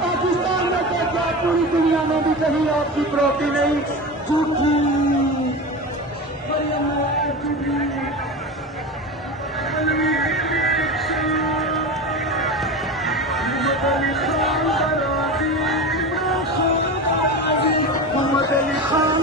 पाकिस्तान में तो क्या पूरी दुनिया में भी कहीं आपकी ट्रॉफी नहीं झूठी मोहम्मद अली खान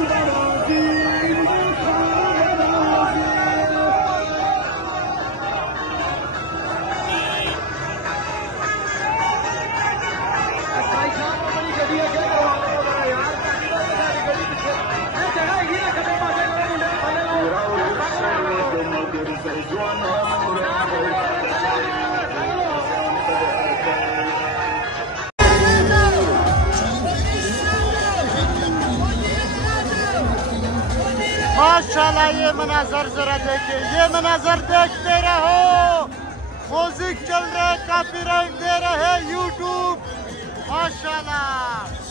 माशाल्लाह। ये मनाजर जरा देखिए, ये मनाजर देखते रहो। म्यूजिक चल रहा है, कॉपीराइट दे रहे यूट्यूब। माशाल्लाह।